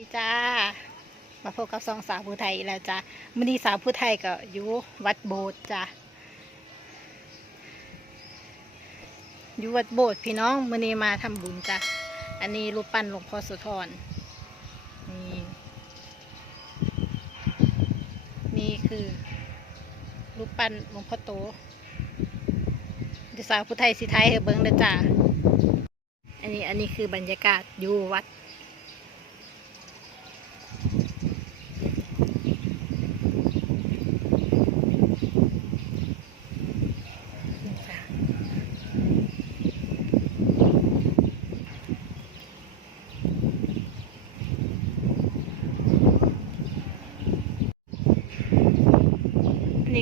ดีจ้า มาพบกับสองสาวผู้ไทยแล้วจ้ามื้อนี้สาวผู้ไทยก็อยู่วัดโบสถ์จ้าอยู่วัดโบสถ์พี่น้องมื้อนี้มาทำบุญจ้าอันนี้รูปปั้นหลวงพ่อโสุธรนี่นี่คือรูปปั้นหลวงพ่อโตเดี๋ยวสาวผู้ไทยสิไทยให้เบิ้งเด้อจ้าอันนี้อันนี้คือบรรยากาศอยู่วัด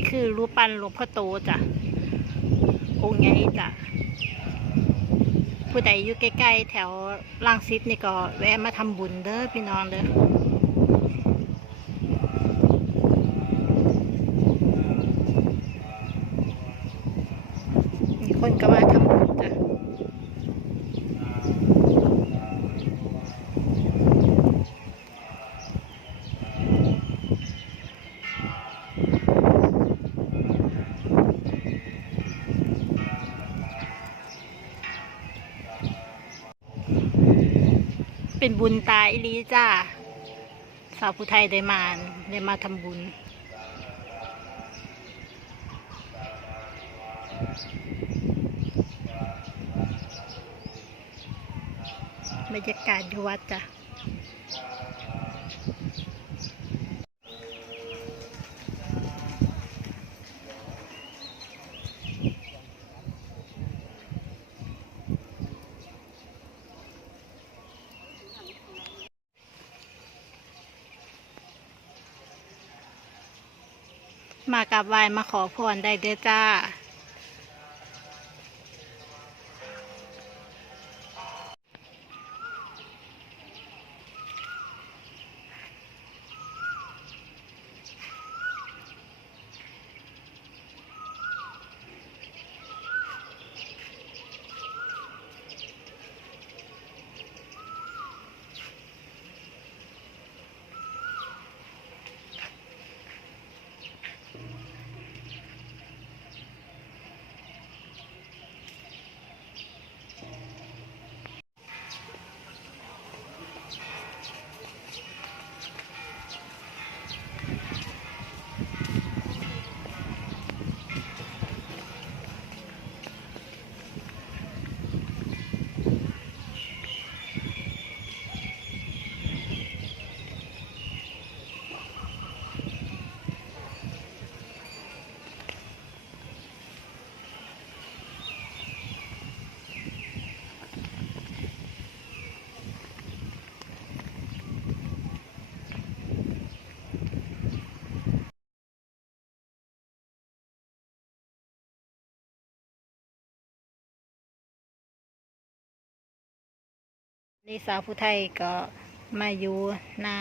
นี่คือรูปปั้นหลวงพ่อโตจ้ะ องค์ใหญ่จ้ะ ผู้ใดอยู่ใกล้ๆแถวลังสิตนี่ก็แวะมาทำบุญเด้อพี่น้องเด้อ มีคนก็มาทำบุญจ้ะ เป็นบุญตาอิลีจ้าสาวผู้ไทยได้มาได้มาทำบุญ บรรยากาศอยู่วัดจ้ะ มากราบไหว้มาขอพรได้เด้อจ้า นี่สาวผู้ไทยก็มาอยู่นา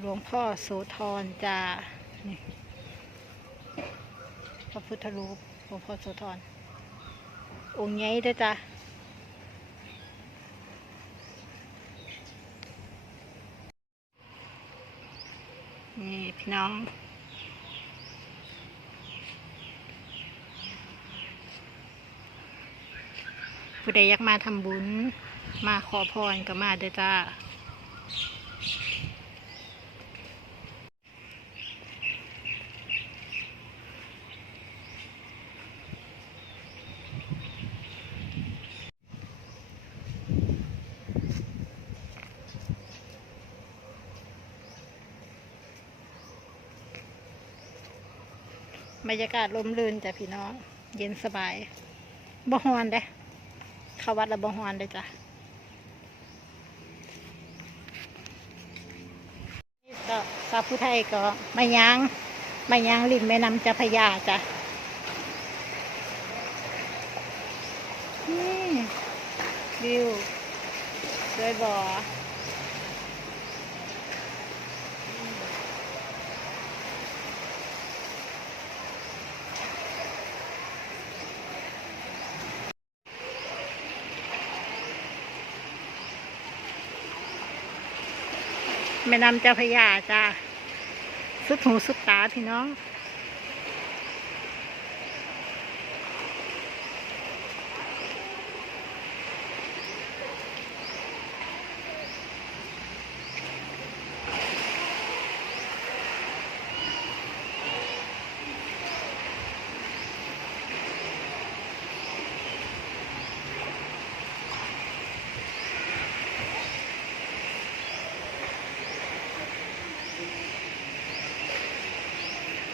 หลวงพ่อโสธรจ้าพระพุทธรูปหลวงพ่อโสธรองค์ใหญ่ด้วยจ้านี่พี่น้อง ผู้ใดอยากมาทำบุญ มาขอพรก็มาเด้อจ้า บรรยากาศลมรื่นจ้ะพี่น้อง เย็นสบายบ่ฮอนเด้ เข้าวัดระบ่ฮอนเลยจ้ะนี่ก็สาวผู้ไทยก็มาย่างมาย่างริมแม่น้ำเจ้าพระยาจ้ะนี่วิวสวยบ่ แม่น้ำเจ้าพระยาจ้าสุดหูสุดตาพี่น้อง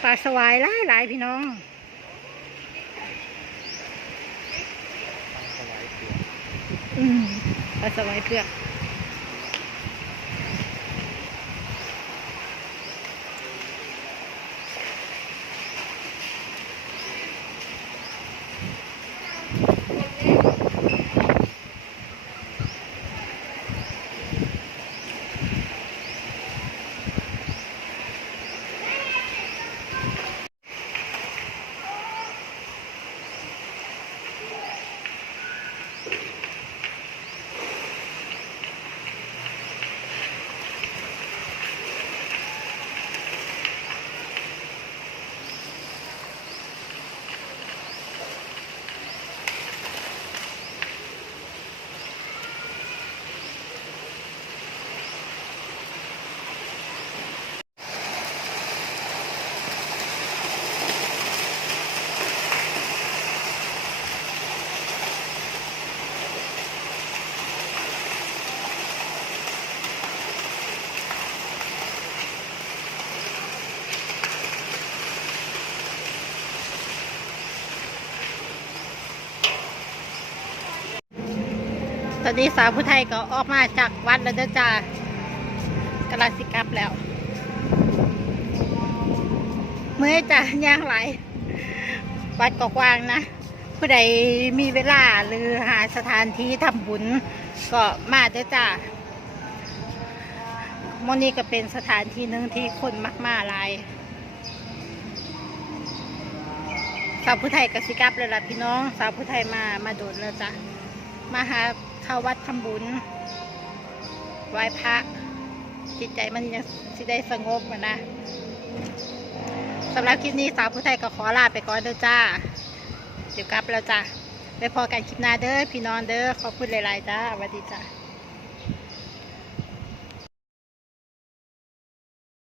ลาสวายหลายหลายพี่น้องอืมปลาสวายเผือก ตอนนี้สาวผู้ไทยก็ออกมาจากวัดแล้วเด้อจ้ากำลังสิกลับแล้ว เมื่อจ้ะย่างไหลวัดก็กว้างนะผู้ใดมีเวลาหรือหาสถานที่ทำบุญก็มาเด้อจ้ามอนี้ก็เป็นสถานที่หนึ่งที่คนมักมาหลายสาวผู้ไทยกสิกับเลยล่ะพี่น้อง สาวผู้ไทยมามาโดดแล้วจ้ะมาหา เข้าวัดทำบุญไหว้พระจิตใจมันยังสิได้สงบอะนะสำหรับคลิปนี้สาวผู้ไทยก็ขอลาไปก่อนเด้อจ้า เดี๋ยวกลับแล้วจ้ะไปพอกันคลิปหน้าเด้อพี่น้องเด้อขอบคุณหลาย ๆ จ้าสวัสดีจ้า